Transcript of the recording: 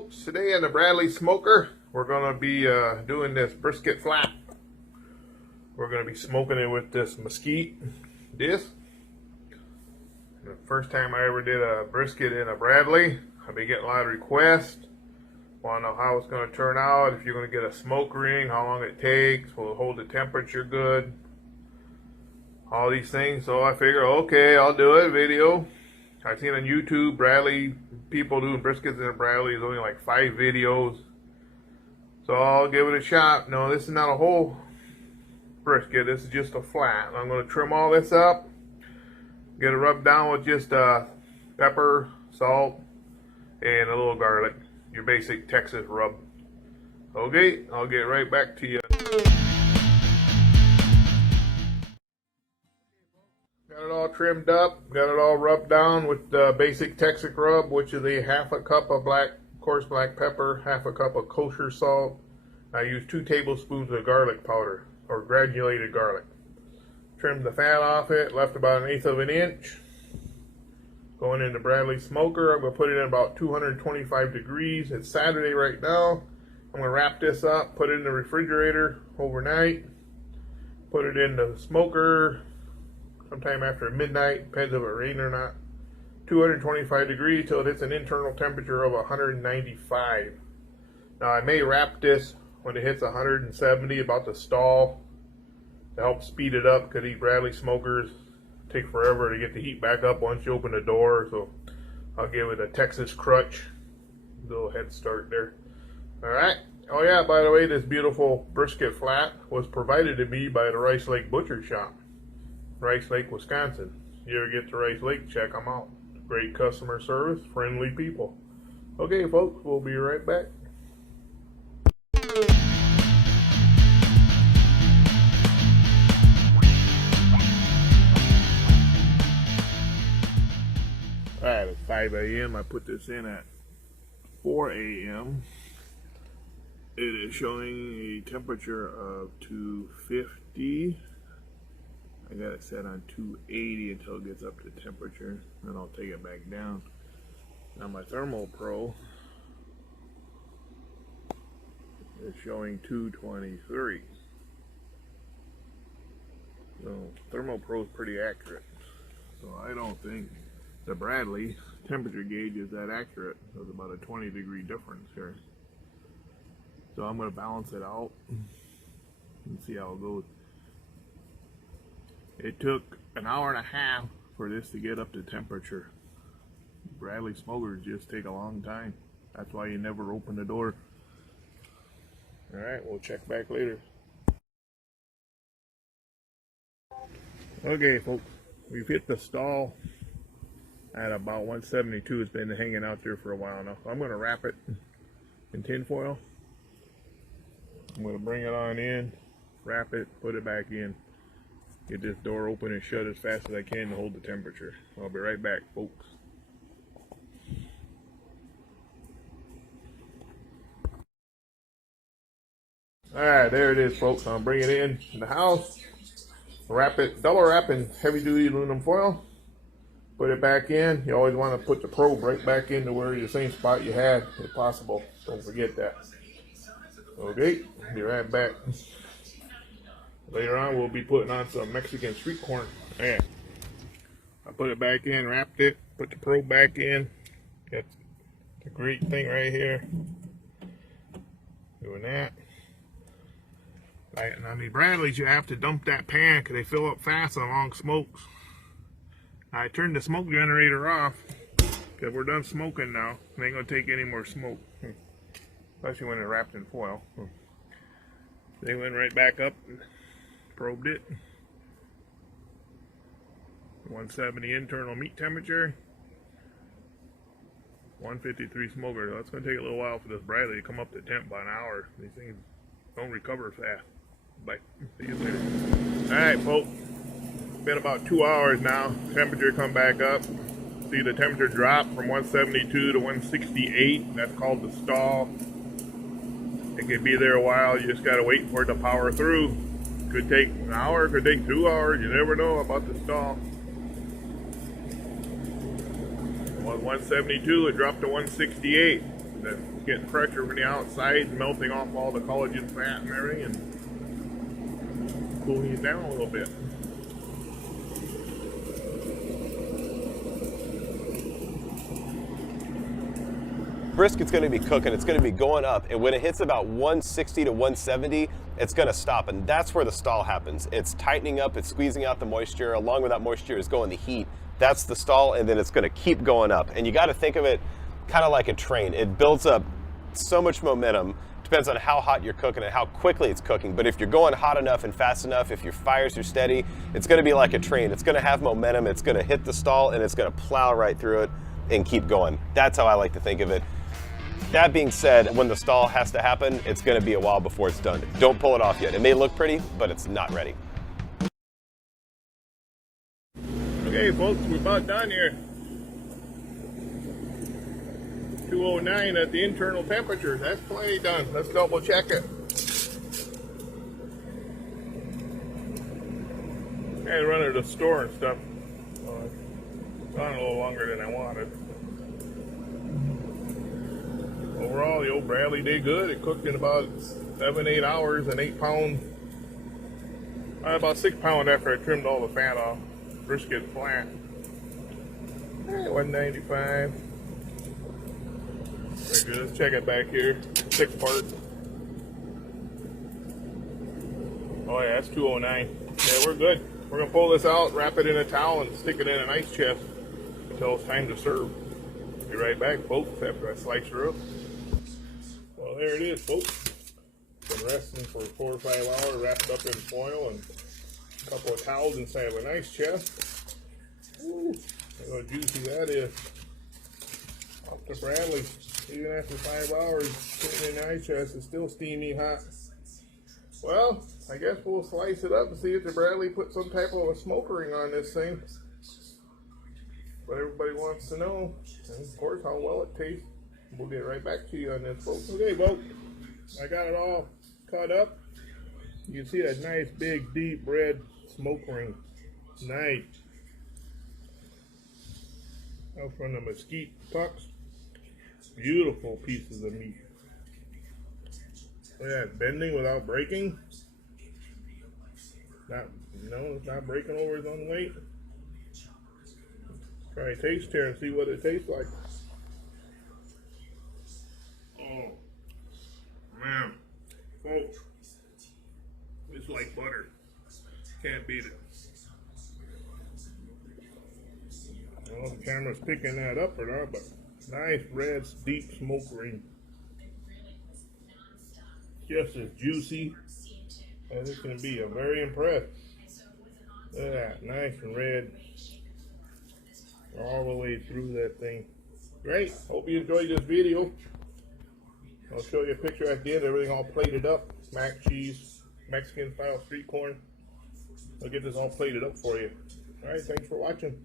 Folks, today in the Bradley smoker, we're going to be doing this brisket flat. We're going to be smoking it with this mesquite disc. The first time I ever did a brisket in a Bradley, I've been getting a lot of requests. Want to know how it's going to turn out, if you're going to get a smoke ring, how long it takes, will it hold the temperature good, all these things. So I figure, okay, I'll do a video. I've seen on YouTube, Bradley, people doing briskets in a Bradley is only like 5 videos. So I'll give it a shot. No, this is not a whole brisket, this is just a flat. I'm going to trim all this up, get it rubbed down with just pepper, salt, and a little garlic. Your basic Texas rub. Okay, I'll get right back to you. Got it all trimmed up, got it all rubbed down with the basic Texas rub, which is a half a cup of coarse black pepper, half a cup of kosher salt. I use 2 tablespoons of garlic powder, or granulated garlic. Trimmed the fat off it, left about 1/8 of an inch. Going in the Bradley smoker, I'm going to put it in about 225 degrees. It's Saturday right now. I'm going to wrap this up, put it in the refrigerator overnight, put it in the smoker sometime after midnight, depends if it rains or not. 225 degrees till it hits an internal temperature of 195. Now I may wrap this when it hits 170, about to stall, to help speed it up, because these Bradley smokers take forever to get the heat back up once you open the door. So I'll give it a Texas crutch, little head start there. Alright, oh yeah, by the way, this beautiful brisket flat was provided to me by the Rice Lake Butcher Shop, Rice Lake, Wisconsin. You ever get to Rice Lake, check them out. Great customer service, friendly people. Okay folks, we'll be right back. Alright, it's 5 a.m. I put this in at 4 a.m. It is showing a temperature of 250. I got it set on 280 until it gets up to temperature, then I'll take it back down. Now my Thermal Pro is showing 223. So Thermal Pro is pretty accurate. So I don't think the Bradley temperature gauge is that accurate. There's about a 20-degree difference here. So I'm going to balance it out and see how it goes. It took an hour and a half for this to get up to temperature. Bradley smokers just take a long time. That's why you never open the door. Alright, we'll check back later. Okay folks, we've hit the stall at about 172. It's been hanging out there for a while now. So I'm going to wrap it in tin foil. I'm going to bring it on in, wrap it, put it back in. Get this door open and shut as fast as I can to hold the temperature. I'll be right back, folks. Alright, there it is, folks. I'll bring it in the house, wrap it, double wrap in heavy duty aluminum foil, put it back in. You always want to put the probe right back into where the same spot you had, if possible. Don't forget that. Okay, be right back. Later on, we'll be putting on some Mexican street corn. Yeah. I put it back in, wrapped it, put the probe back in. Got the great thing right here. Doing that. And on the Bradleys, you have to dump that pan because they fill up fast on long smokes. I turned the smoke generator off because we're done smoking now. It ain't going to take any more smoke. Especially when they're wrapped in foil. They went right back up and probed it. 170 internal meat temperature. 153 smoker. That's going to take a little while for this Bradley to come up to temp by an hour. These things don't recover fast. Bye. See you later. Alright folks. It's been about 2 hours now. Temperature come back up. See the temperature drop from 172 to 168. That's called the stall. It could be there a while. You just got to wait for it to power through. Could take an hour, could take 2 hours. You never know about the stall. It was 172, it dropped to 168. That's getting pressure from the outside, melting off all the collagen fat and everything, and cooling it down a little bit. Brisket's going to be cooking, it's going to be going up, and when it hits about 160 to 170, it's going to stop, and that's where the stall happens. It's tightening up, it's squeezing out the moisture. Along with that moisture is going the heat. That's the stall, and then it's going to keep going up. And you got to think of it kind of like a train. It builds up so much momentum. Depends on how hot you're cooking and how quickly it's cooking. But if you're going hot enough and fast enough, if your fires are steady, it's going to be like a train. It's going to have momentum. It's going to hit the stall, and it's going to plow right through it and keep going. That's how I like to think of it. That being said, when the stall has to happen, it's going to be a while before it's done. Don't pull it off yet. It may look pretty, but it's not ready. Okay, folks, we're about done here. 209 at the internal temperature. That's plenty done. Let's double check it. I had to run to the store and stuff. It's gone a little longer than I wanted. Overall, the old Bradley did good. It cooked in about 7-8 hours, an 8-pound, about 6-pound after I trimmed all the fat off. Brisket flat. 195. Very good. Let's check it back here. 6 part. Oh yeah, that's 209. Yeah, we're good. We're gonna pull this out, wrap it in a towel, and stick it in an ice chest until it's time to serve. Be right back, folks, after I slice her up. Well, there it is, folks. Been resting for 4 or 5 hours, wrapped up in foil and a couple of towels inside of an ice chest. Ooh, look how juicy that is. Off to Bradley. Even after 5 hours sitting in the ice chest, it's still steamy hot. Well, I guess we'll slice it up and see if the Bradley put some type of a smoke ring on this thing. But everybody wants to know, and of course, how well it tastes. We'll get right back to you on this, folks. Okay, folks, I got it all cut up. You can see that nice, big, deep red smoke ring. Nice. Out from the mesquite tucks. Beautiful pieces of meat. Look at that, bending without breaking. It's not breaking over its own weight. Try a taste here and see what it tastes like. Oh, man. Folks, it's like butter. Can't beat it. I don't know if the camera's picking that up or not, but nice red, deep smoke ring. Just as juicy as it can be. I'm very impressed. Look at that, nice and red all the way through that thing. Great. Hope you enjoyed this video. I'll show you a picture at the end. Everything all plated up. Mac cheese, Mexican style street corn. I'll get this all plated up for you. Alright, thanks for watching.